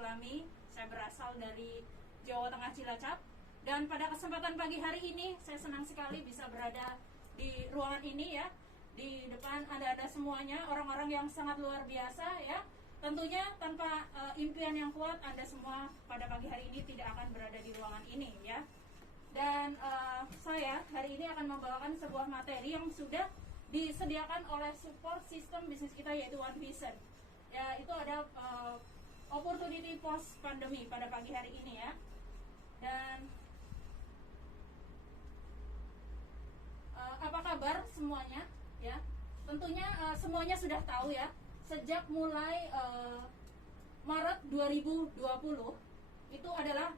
Sulami. Saya berasal dari Jawa Tengah, Cilacap. Dan pada kesempatan pagi hari ini saya senang sekali bisa berada di ruangan ini ya. Di depan ada semuanya orang-orang yang sangat luar biasa ya. Tentunya tanpa impian yang kuat Anda semua pada pagi hari ini tidak akan berada di ruangan ini ya. Dan saya hari ini akan membawakan sebuah materi yang sudah disediakan oleh support sistem bisnis kita, yaitu One Vision. Ya, itu ada opportunity post pandemi pada pagi hari ini ya. Dan apa kabar semuanya ya? Tentunya semuanya sudah tahu ya, sejak mulai Maret 2020 itu adalah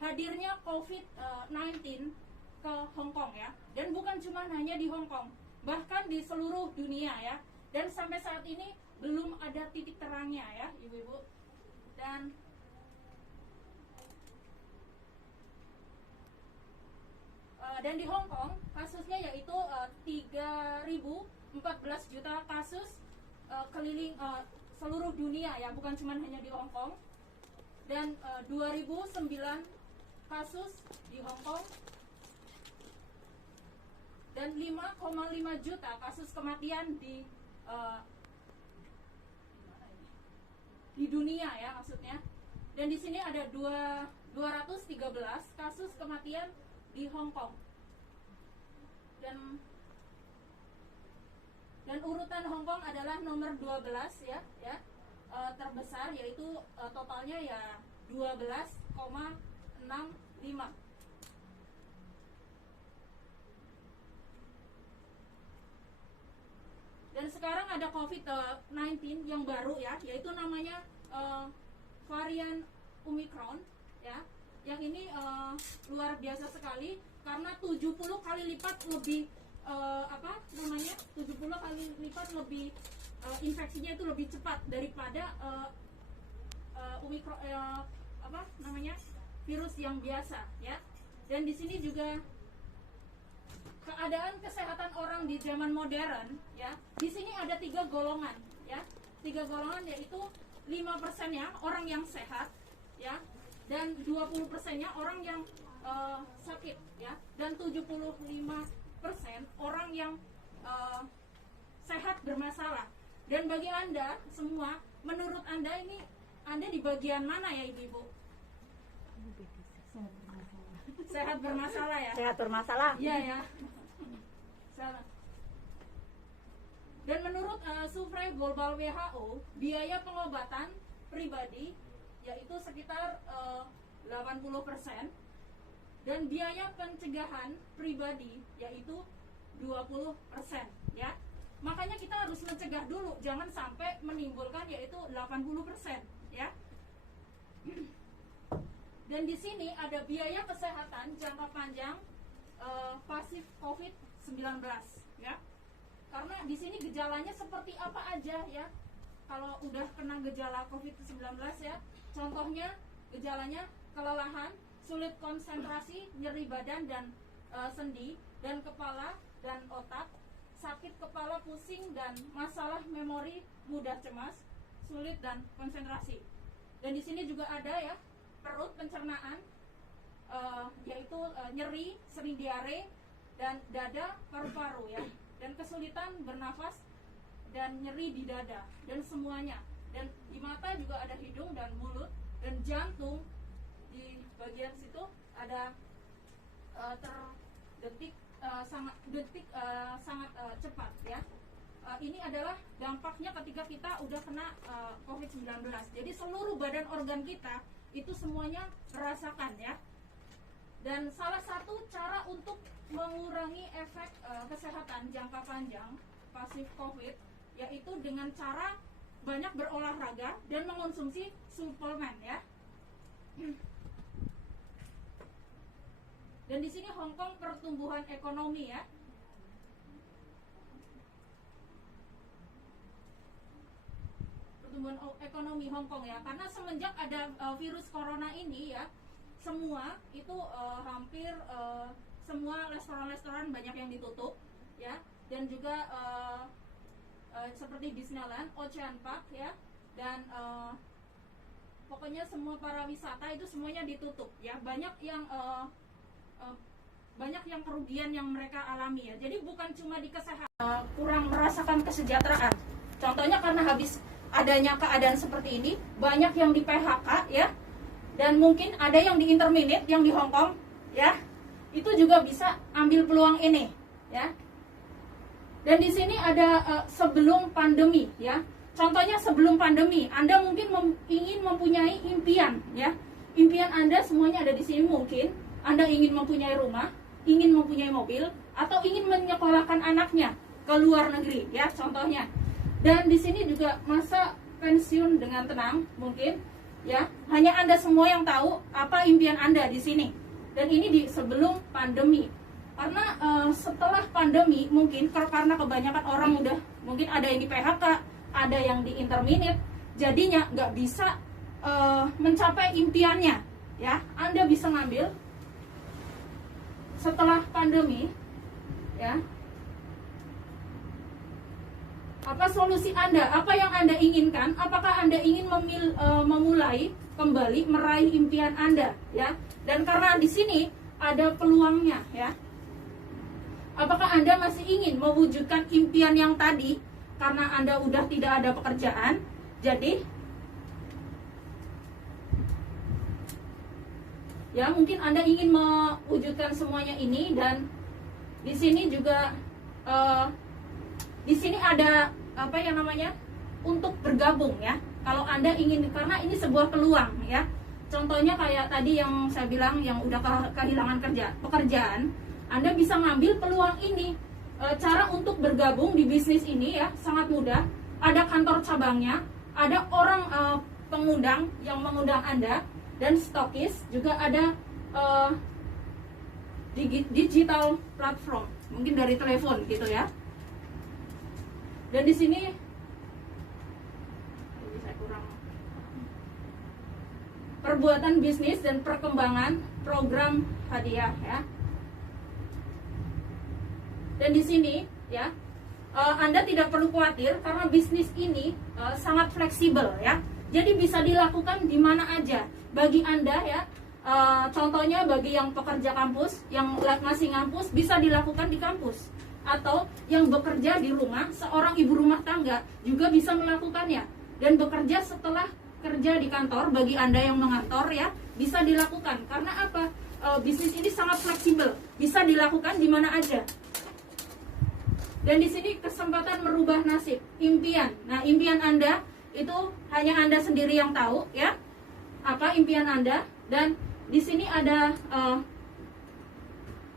hadirnya COVID-19 ke Hong Kong ya. Dan bukan cuma hanya di Hong Kong, bahkan di seluruh dunia ya. Dan sampai saat ini belum ada titik terangnya ya, ibu-ibu. Dan di Hong Kong kasusnya yaitu 3.014 juta kasus keliling seluruh dunia ya, bukan cuma hanya di Hong Kong. Dan 2009 kasus di Hong Kong dan 5,5 juta kasus kematian di dunia ya maksudnya. Dan di sini ada 213 kasus kematian di Hong Kong. Dan urutan Hong Kong adalah nomor 12 ya terbesar, yaitu totalnya ya 12,65. Dan sekarang ada COVID-19 yang baru ya, yaitu namanya varian Omicron ya. Yang ini luar biasa sekali karena 70 kali lipat lebih 70 kali lipat lebih infeksinya itu lebih cepat daripada Omicron virus yang biasa ya. Dan di sini juga keadaan kesehatan orang di zaman modern ya. Di sini ada 3 golongan ya. 3 golongan yaitu 5%-nya orang yang sehat ya, dan 20%-nya orang yang sakit ya, dan 75% orang yang sehat bermasalah. Dan bagi Anda semua, menurut Anda ini Anda di bagian mana ya ibu-ibu? Sehat bermasalah ya? Sehat bermasalah? Iya ya. Salah. Dan menurut survei Global WHO, biaya pengobatan pribadi yaitu sekitar 80%, dan biaya pencegahan pribadi yaitu 20% ya. Makanya kita harus mencegah dulu, jangan sampai menimbulkan yaitu 80% ya. Dan di sini ada biaya kesehatan jangka panjang pasif COVID-19 ya. Karena di sini gejalanya seperti apa aja ya. Kalau udah kena gejala COVID-19 ya, contohnya gejalanya kelelahan, sulit konsentrasi, nyeri badan dan sendi dan kepala dan otak, sakit kepala, pusing dan masalah memori, mudah cemas, sulit dan konsentrasi. Dan di sini juga ada ya perut, pencernaan, yaitu nyeri, sering diare, dan dada, paru-paru ya, dan kesulitan bernafas dan nyeri di dada dan semuanya. Dan di mata juga ada hidung dan mulut, dan jantung di bagian situ ada sangat cepat ya. Ini adalah dampaknya ketika kita udah kena COVID-19. Jadi seluruh badan organ kita itu semuanya merasakan ya. Dan salah satu cara untuk mengurangi efek kesehatan jangka panjang pasif COVID yaitu dengan cara banyak berolahraga dan mengonsumsi suplemen ya. Dan di sini Hong Kong pertumbuhan ekonomi ya. Pertumbuhan ekonomi Hong Kong ya, karena semenjak ada virus corona ini ya, semua itu hampir semua restoran-restoran banyak yang ditutup ya, dan juga seperti Disneyland, Ocean Park ya, dan pokoknya semua para wisata itu semuanya ditutup ya. Banyak yang kerugian yang mereka alami ya. Jadi bukan cuma di kesehatan, kurang merasakan kesejahteraan. Contohnya karena habis adanya keadaan seperti ini, banyak yang di PHK ya. Dan mungkin ada yang di interminate, yang di Hong Kong ya. Itu juga bisa ambil peluang ini ya. Dan di sini ada sebelum pandemi ya. Contohnya sebelum pandemi, Anda mungkin ingin mempunyai impian ya. Impian Anda semuanya ada di sini. Mungkin Anda ingin mempunyai rumah, ingin mempunyai mobil, atau ingin menyekolahkan anaknya ke luar negeri ya contohnya. Dan di sini juga masa pensiun dengan tenang mungkin ya. Hanya Anda semua yang tahu apa impian Anda di sini. Dan ini di sebelum pandemi. Karena setelah pandemi mungkin karena kebanyakan orang udah mungkin ada yang di PHK, ada yang di interminate, jadinya nggak bisa mencapai impiannya ya. Anda bisa ngambil setelah pandemi ya, apa solusi Anda, apa yang Anda inginkan, apakah Anda ingin memulai kembali meraih impian Anda ya. Dan karena di sini ada peluangnya ya, apakah Anda masih ingin mewujudkan impian yang tadi karena Anda udah tidak ada pekerjaan? Jadi ya mungkin Anda ingin mewujudkan semuanya ini. Dan di sini juga di sini ada apa yang namanya untuk bergabung ya. Kalau Anda ingin, karena ini sebuah peluang ya. Contohnya kayak tadi yang saya bilang yang udah kehilangan pekerjaan, Anda bisa ngambil peluang ini. Cara untuk bergabung di bisnis ini ya sangat mudah. Ada kantor cabangnya, ada orang pengundang yang mengundang Anda, dan stokis juga ada digital platform, mungkin dari telepon gitu ya. Dan di sini saya kurang perbuatan bisnis dan perkembangan program hadiah ya. Dan di sini ya, Anda tidak perlu khawatir karena bisnis ini sangat fleksibel ya. Jadi bisa dilakukan di mana aja. Bagi Anda ya, contohnya bagi yang pekerja kampus, yang masih ngampus, bisa dilakukan di kampus. Atau yang bekerja di rumah, seorang ibu rumah tangga juga bisa melakukannya. Dan bekerja setelah kerja di kantor, bagi Anda yang mengantor ya, bisa dilakukan. Karena apa? Bisnis ini sangat fleksibel, bisa dilakukan di mana aja. Dan di sini kesempatan merubah nasib, impian. Nah, impian Anda itu hanya Anda sendiri yang tahu ya. Apa impian Anda? Dan di sini ada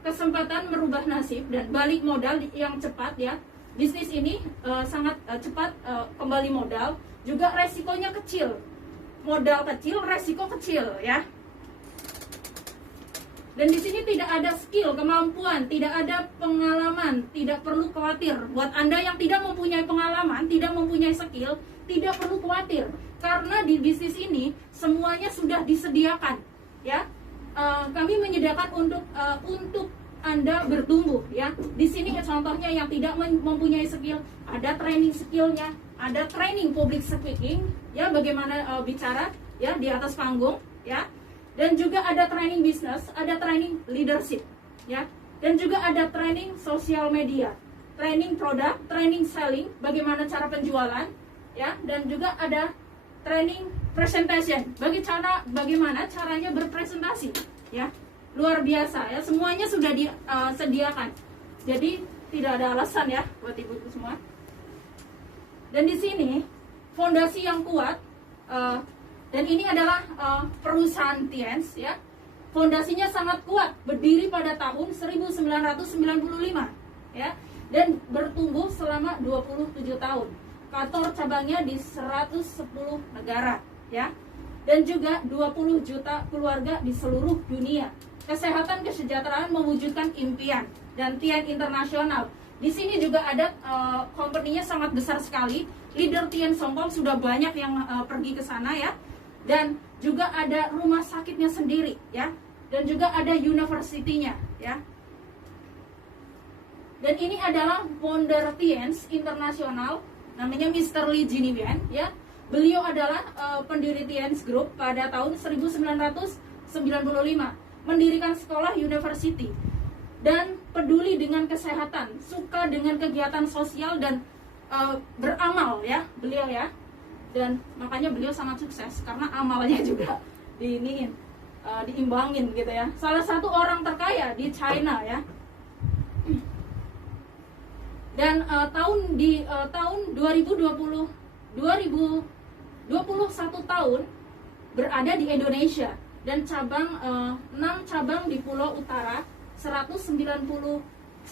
kesempatan merubah nasib dan balik modal yang cepat ya. Bisnis ini sangat cepat kembali modal, juga resikonya kecil. Modal kecil, resiko kecil ya. Dan di sini tidak ada skill, kemampuan, tidak ada pengalaman, tidak perlu khawatir. Buat Anda yang tidak mempunyai pengalaman, tidak mempunyai skill, tidak perlu khawatir. Karena di bisnis ini semuanya sudah disediakan, ya. Kami menyediakan untuk Anda bertumbuh, ya. Di sini contohnya yang tidak mempunyai skill, ada training skillnya, ada training public speaking, ya, bagaimana bicara, ya, di atas panggung, ya. Dan juga ada training bisnis, ada training leadership, ya. Dan juga ada training sosial media, training produk, training selling, bagaimana cara penjualan, ya. Dan juga ada training presentation, bagaimana caranya berpresentasi, ya. Luar biasa, ya. Semuanya sudah disediakan. Jadi tidak ada alasan, ya, buat ibu-ibu semua. Dan di sini fondasi yang kuat. Dan ini adalah perusahaan Tienz, ya. Fondasinya sangat kuat, berdiri pada tahun 1995, ya. Dan bertumbuh selama 27 tahun. Kantor cabangnya di 110 negara, ya. Dan juga 20 juta keluarga di seluruh dunia. Kesehatan kesejahteraan mewujudkan impian. Dan Tian Internasional. Di sini juga ada company-nya sangat besar sekali. Leader Tian Songkong sudah banyak yang pergi ke sana, ya. Dan juga ada rumah sakitnya sendiri, ya. Dan juga ada university-nya, ya. Dan ini adalah founder Tienz Internasional, namanya Mr. Li Jiniwen, ya. Beliau adalah pendiri Tien's Group pada tahun 1995, mendirikan sekolah university, dan peduli dengan kesehatan, suka dengan kegiatan sosial dan beramal ya beliau ya. Dan makanya beliau sangat sukses karena amalnya juga diimbangin gitu ya. Salah satu orang terkaya di China ya. Dan tahun 2021 tahun berada di Indonesia, dan 6 cabang di Pulau Utara, 159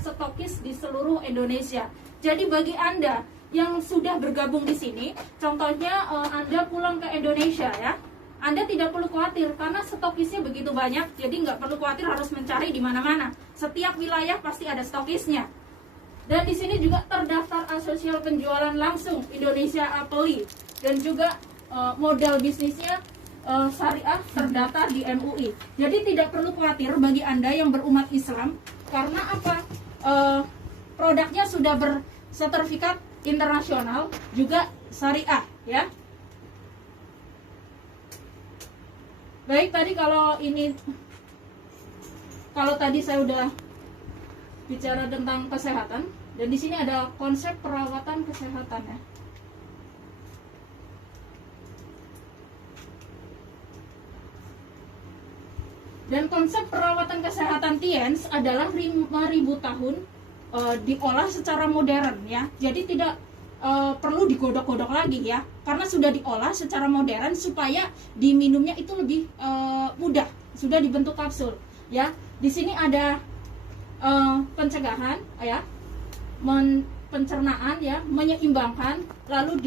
stokis di seluruh Indonesia. Jadi bagi Anda yang sudah bergabung di sini, contohnya Anda pulang ke Indonesia ya, Anda tidak perlu khawatir karena stokisnya begitu banyak, jadi nggak perlu khawatir harus mencari di mana-mana. Setiap wilayah pasti ada stokisnya. Dan di sini juga terdaftar asosial penjualan langsung Indonesia Apeli, dan juga modal bisnisnya syariah terdaftar di MUI. Jadi tidak perlu khawatir bagi Anda yang berumat Islam, karena apa? Produknya sudah bersertifikat internasional juga syariah ya. Baik, kalau tadi saya udah bicara tentang kesehatan, dan di sini ada konsep perawatan kesehatan ya. Dan konsep perawatan kesehatan Tien's adalah 5.000 tahun diolah secara modern ya. Jadi tidak perlu digodok-godok lagi ya, karena sudah diolah secara modern supaya diminumnya itu lebih mudah, sudah dibentuk kapsul ya. Di sini ada pencegahan ya, pencernaan ya, menyeimbangkan, lalu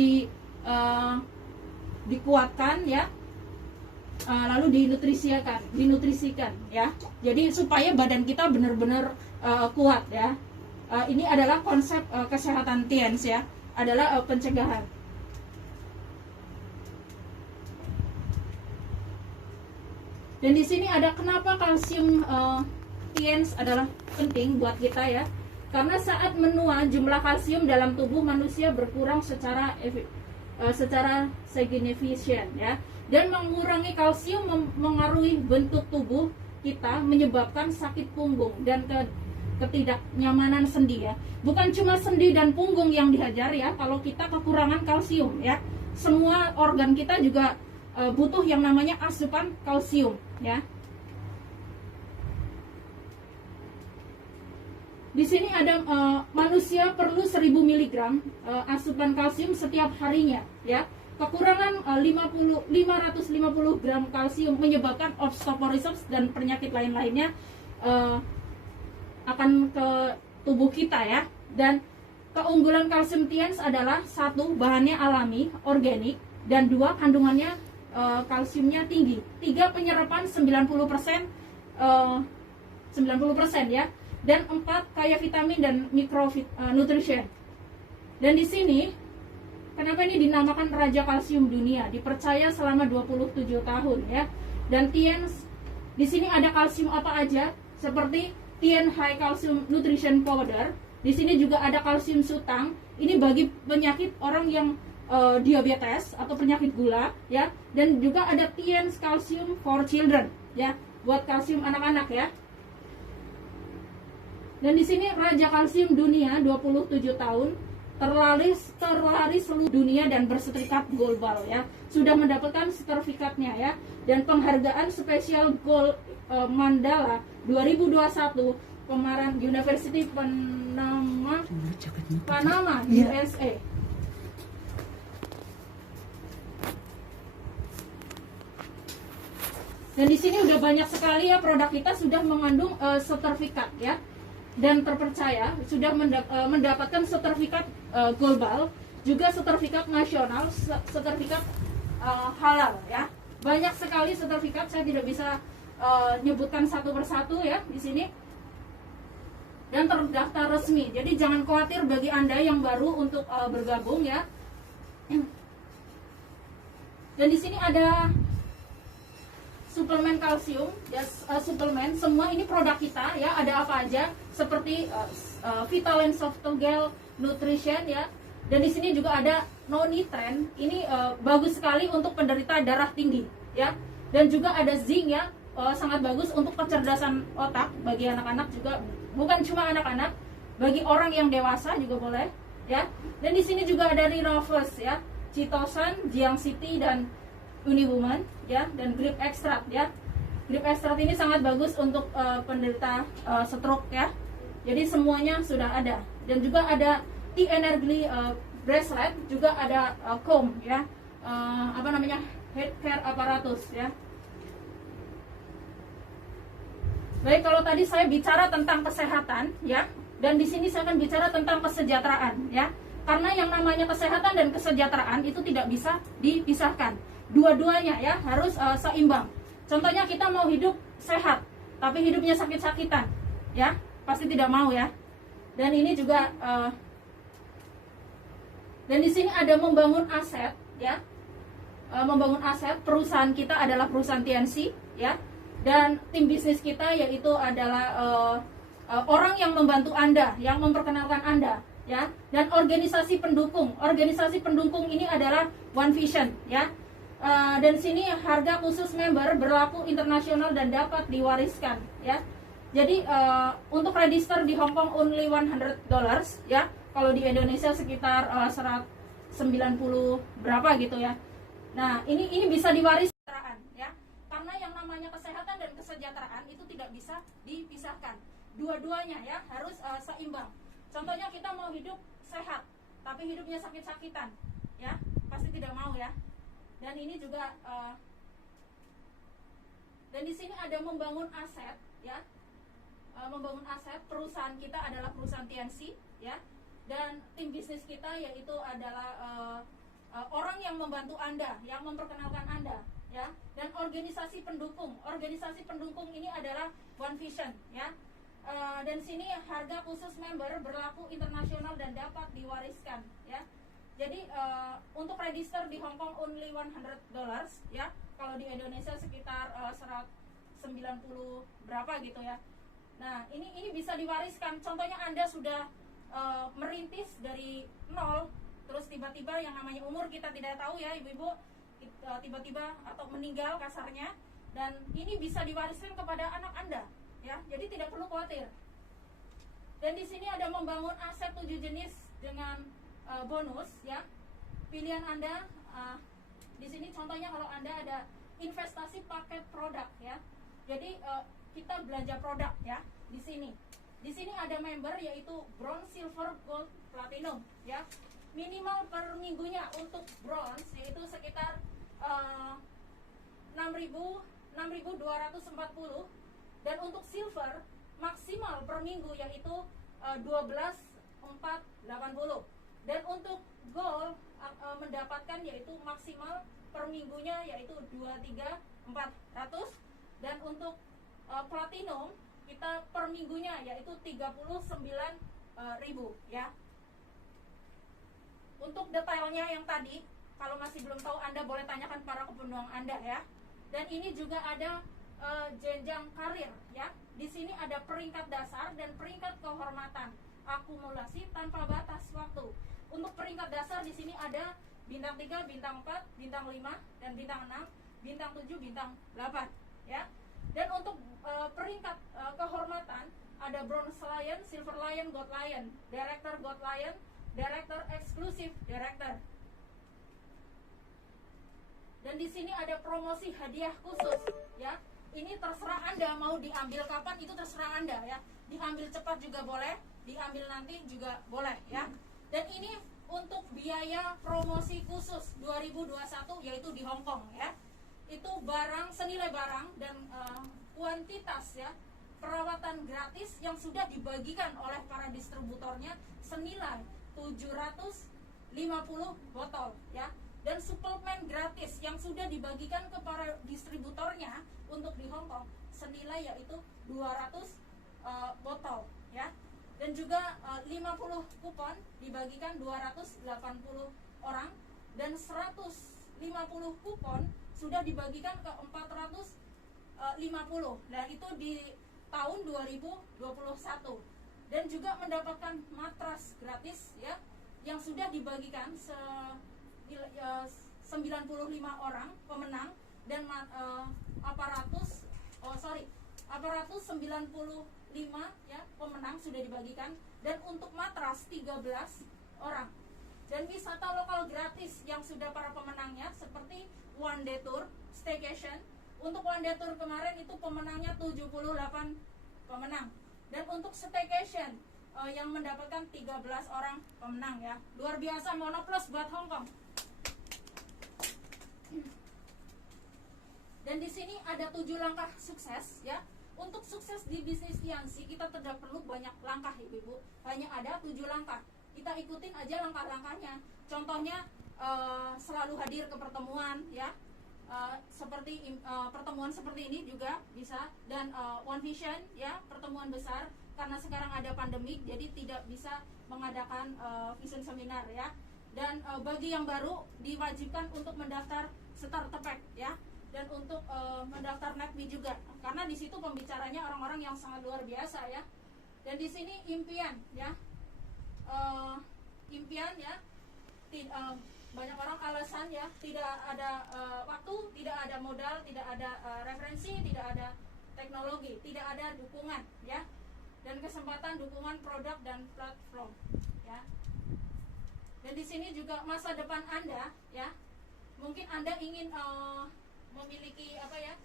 dikuatkan ya, lalu dinutrisikan ya. Jadi supaya badan kita benar-benar kuat ya. Ini adalah konsep kesehatan Tien's ya, adalah pencegahan. Dan di sini ada kenapa kalsium Tien's adalah penting buat kita ya. Karena saat menua, jumlah kalsium dalam tubuh manusia berkurang secara signifikan ya. Dan mengurangi kalsium mengaruhi bentuk tubuh kita, menyebabkan sakit punggung dan ketidaknyamanan sendi ya. Bukan cuma sendi dan punggung yang dihajar ya, kalau kita kekurangan kalsium ya. Semua organ kita juga butuh yang namanya asupan kalsium ya. Di sini ada manusia perlu 1000 mg asupan kalsium setiap harinya ya. Kekurangan 550 gram kalsium menyebabkan osteoporosis dan penyakit lain-lainnya akan ke tubuh kita ya. Dan keunggulan kalsium Tien's adalah 1, bahannya alami, organik, dan 2, kandungannya kalsiumnya tinggi. 3, penyerapan 90% ya. Dan 4, kaya vitamin dan mikronutrisi. Dan di sini kenapa ini dinamakan Raja Kalsium Dunia? Dipercaya selama 27 tahun ya. Dan Tien's di sini ada kalsium apa aja? Seperti Tien High Calcium Nutrition Powder. Di sini juga ada kalsium sutang. Ini bagi penyakit orang yang diabetes atau penyakit gula ya. Dan juga ada Tien's Calcium for Children ya, buat kalsium anak-anak ya. Dan di sini Raja Kalsium Dunia 27 tahun, terlari seluruh dunia dan bersertifikat global ya. Sudah mendapatkan sertifikatnya ya. Dan penghargaan spesial Gold Mandala 2021 Pemaran University Panama USA. Dan di sini udah banyak sekali ya produk kita sudah mengandung sertifikat ya, dan terpercaya, sudah mendapatkan sertifikat global, juga sertifikat nasional, sertifikat halal ya. Banyak sekali sertifikat, saya tidak bisa nyebutkan satu persatu ya di sini. Dan terdaftar resmi. Jadi jangan khawatir bagi Anda yang baru untuk bergabung ya. Dan di sini ada suplemen kalsium ya, suplemen semua ini produk kita ya. Ada apa aja seperti Vitaland Soft Gel Nutrition ya, Dan di sini juga ada nonitren, ini bagus sekali untuk penderita darah tinggi ya. Dan juga ada zinc ya, sangat bagus untuk kecerdasan otak bagi anak-anak juga, bukan cuma anak-anak, bagi orang yang dewasa juga boleh ya. Dan di sini juga ada Rhinovus ya, chitosan, giancity dan uniwoman ya, dan grape extract ya. Grape extract ini sangat bagus untuk penderita stroke ya. Jadi semuanya sudah ada. Dan juga ada T-Energy bracelet, juga ada comb ya, head care apparatus ya. Baik, kalau tadi saya bicara tentang kesehatan ya, dan di sini saya akan bicara tentang kesejahteraan ya. Karena yang namanya kesehatan dan kesejahteraan itu tidak bisa dipisahkan. Dua-duanya ya harus seimbang. Contohnya kita mau hidup sehat, tapi hidupnya sakit-sakitan ya, pasti tidak mau ya. Dan ini juga dan di sini ada membangun aset ya. Membangun aset, perusahaan kita adalah perusahaan TNC ya. Dan tim bisnis kita yaitu adalah orang yang membantu Anda, yang memperkenalkan Anda ya. Dan organisasi pendukung. Organisasi pendukung ini adalah One Vision ya. Dan sini harga khusus member berlaku internasional dan dapat diwariskan ya. Jadi untuk register di Hong Kong only $100 ya. Kalau di Indonesia sekitar 190 berapa gitu ya. Nah, ini bisa diwariskan ya. Karena yang namanya kesehatan dan kesejahteraan itu tidak bisa dipisahkan. Dua-duanya ya harus seimbang. Contohnya kita mau hidup sehat, tapi hidupnya sakit-sakitan ya, pasti tidak mau ya. Dan ini juga dan di sini ada membangun aset ya. Membangun aset, perusahaan kita adalah perusahaan TNC ya. Dan tim bisnis kita yaitu adalah orang yang membantu Anda, yang memperkenalkan Anda ya. Dan organisasi pendukung. Organisasi pendukung ini adalah One Vision ya. Dan sini harga khusus member berlaku internasional dan dapat diwariskan ya. Jadi untuk register di Hong Kong only $100 ya. Kalau di Indonesia sekitar 190 berapa gitu ya. Nah, ini bisa diwariskan. Contohnya Anda sudah merintis dari nol, terus tiba-tiba yang namanya umur kita tidak tahu ya, ibu-ibu, tiba-tiba atau meninggal kasarnya, dan ini bisa diwariskan kepada anak Anda ya. Jadi tidak perlu khawatir. Dan di sini ada membangun aset 7 jenis dengan bonus ya. Pilihan Anda di sini contohnya kalau Anda ada investasi paket produk ya. Jadi kita belanja produk ya di sini. Di sini ada member yaitu bronze, silver, gold, platinum ya. Minimal per minggunya untuk bronze yaitu sekitar 6.240, dan untuk silver maksimal per minggu yaitu 12.480. Dan untuk gold mendapatkan yaitu maksimal per minggunya yaitu 23.400. Dan untuk platinum kita per minggunya yaitu 39.000 ya. Untuk detailnya yang tadi, kalau masih belum tahu Anda boleh tanyakan para kepenuang Anda ya. Dan ini juga ada jenjang karir ya. Di sini ada peringkat dasar dan peringkat kehormatan, akumulasi tanpa batas waktu. Untuk peringkat dasar di sini ada bintang 3, bintang 4, bintang 5, dan bintang 6, bintang 7, bintang 8 ya. Dan untuk peringkat kehormatan ada bronze lion, silver lion, gold lion, director gold lion, director exclusive director. Dan di sini ada promosi hadiah khusus ya. Ini terserah Anda mau diambil kapan, itu terserah Anda ya. Diambil cepat juga boleh, diambil nanti juga boleh ya. Dan ini untuk biaya promosi khusus 2021 yaitu di Hong Kong ya. Itu barang, senilai barang dan kuantitas ya, perawatan gratis yang sudah dibagikan oleh para distributornya senilai 750 botol ya. Dan suplemen gratis yang sudah dibagikan ke para distributornya untuk di Hong Kong senilai yaitu 200 botol ya. Dan juga 50 kupon dibagikan 280 orang, dan 150 kupon sudah dibagikan ke 450. Nah, itu di tahun 2021. Dan juga mendapatkan matras gratis ya. yang sudah dibagikan 95 orang pemenang dan aparatus 95 ya pemenang sudah dibagikan, dan untuk matras 13 orang, dan wisata lokal gratis yang sudah para pemenangnya seperti one day tour, staycation. Untuk one day tour kemarin itu pemenangnya 78 pemenang, dan untuk staycation yang mendapatkan 13 orang pemenang ya. Luar biasa, monoplos buat Hong Kong. Dan di sini ada 7 langkah sukses ya. Untuk sukses di bisnis Tianxi kita tidak perlu banyak langkah Ibu-ibu. Hanya ada 7 langkah. Kita ikutin aja langkah-langkahnya. Contohnya selalu hadir ke pertemuan ya. Seperti pertemuan seperti ini juga bisa, dan One Vision ya, pertemuan besar karena sekarang ada pandemik jadi tidak bisa mengadakan vision seminar ya. Dan bagi yang baru diwajibkan untuk mendaftar Starter Pack ya, dan untuk mendaftar NetMe juga karena di situ pembicaranya orang-orang yang sangat luar biasa ya. Dan di sini impian ya, impian ya. Banyak orang alasan ya, tidak ada waktu, tidak ada modal, tidak ada referensi, tidak ada teknologi, tidak ada dukungan ya, dan kesempatan dukungan produk dan platform ya. Dan di sini juga masa depan Anda ya, mungkin Anda ingin memiliki apa ya,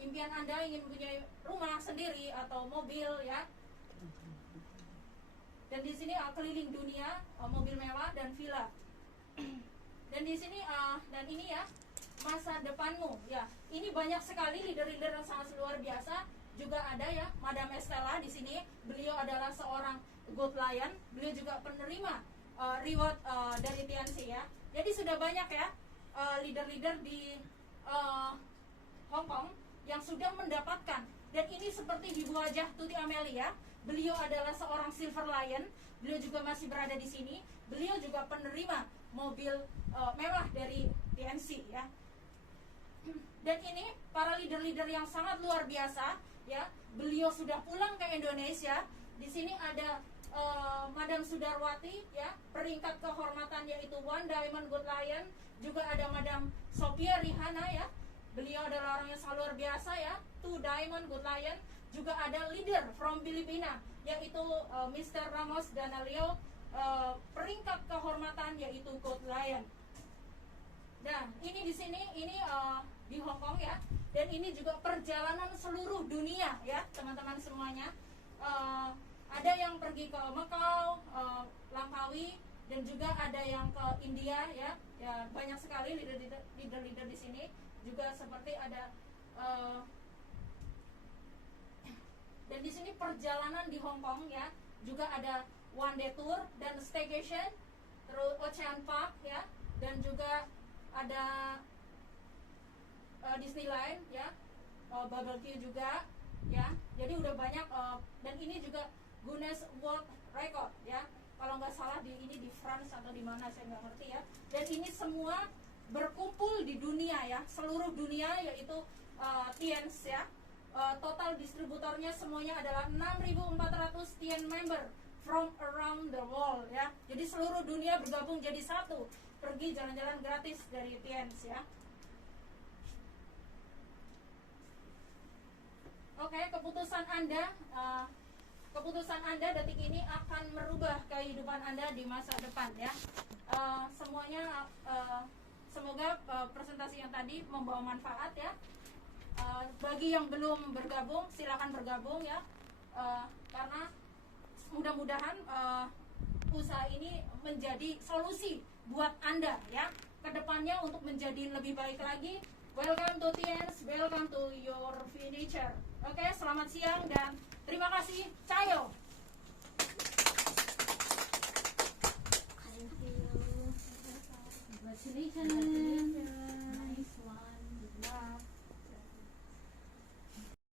impian Anda ingin mempunyai rumah sendiri atau mobil ya. Dan di sini keliling dunia, mobil mewah dan villa. Dan di sini dan ini ya masa depanmu ya. Ini banyak sekali leader-leader yang sangat luar biasa. Juga ada ya Madam Estella di sini. Beliau adalah seorang Gold Lion. Beliau juga penerima reward dari Tianxi ya. Jadi sudah banyak ya leader-leader di Hong Kong yang sudah mendapatkan. Dan ini seperti di wajah Tuti Amelia. Beliau adalah seorang Silver Lion. Beliau juga masih berada di sini. Beliau juga penerima mobil mewah dari Tianxi ya. Dan ini para leader-leader yang sangat luar biasa ya. Beliau sudah pulang ke Indonesia. Di sini ada Madam Sudarwati ya, peringkat kehormatan yaitu One Diamond Gold Lion. Juga ada Madam Sophia Rihana ya. Beliau adalah orang yang sangat luar biasa ya, 2 Diamond Gold Lion. Juga ada leader from Filipina yaitu Mr. Ramos Danalio, peringkat kehormatan yaitu Gold Lion. Nah, ini di sini ini di Hong Kong ya. Dan ini juga perjalanan seluruh dunia ya, teman-teman semuanya. Ada yang pergi ke Macau, Langkawi, dan juga ada yang ke India ya. Ya, banyak sekali leader-leader di sini. Juga seperti ada dan di sini perjalanan di Hong Kong ya, juga ada one day tour dan staycation, terus Ocean Park ya, dan juga ada Disneyland ya, barbecue juga ya. Jadi udah banyak dan ini juga Guinness World Record ya. Kalau nggak salah ini di France atau di mana saya nggak ngerti ya. Dan ini semua berkumpul di dunia ya, seluruh dunia yaitu Tianxi ya. Total distributornya semuanya adalah 6.400 Tian member from around the world ya. Jadi seluruh dunia bergabung jadi satu, pergi jalan-jalan gratis dari Tianxi ya. Oke, keputusan Anda detik ini akan merubah kehidupan Anda di masa depan ya. Semuanya semoga presentasi yang tadi membawa manfaat ya. Bagi yang belum bergabung, silakan bergabung ya, karena mudah-mudahan usaha ini menjadi solusi buat Anda ya, kedepannya untuk menjadi lebih baik lagi. Welcome to Tianxi, welcome to your future. Oke, selamat siang dan terima kasih. Cayo.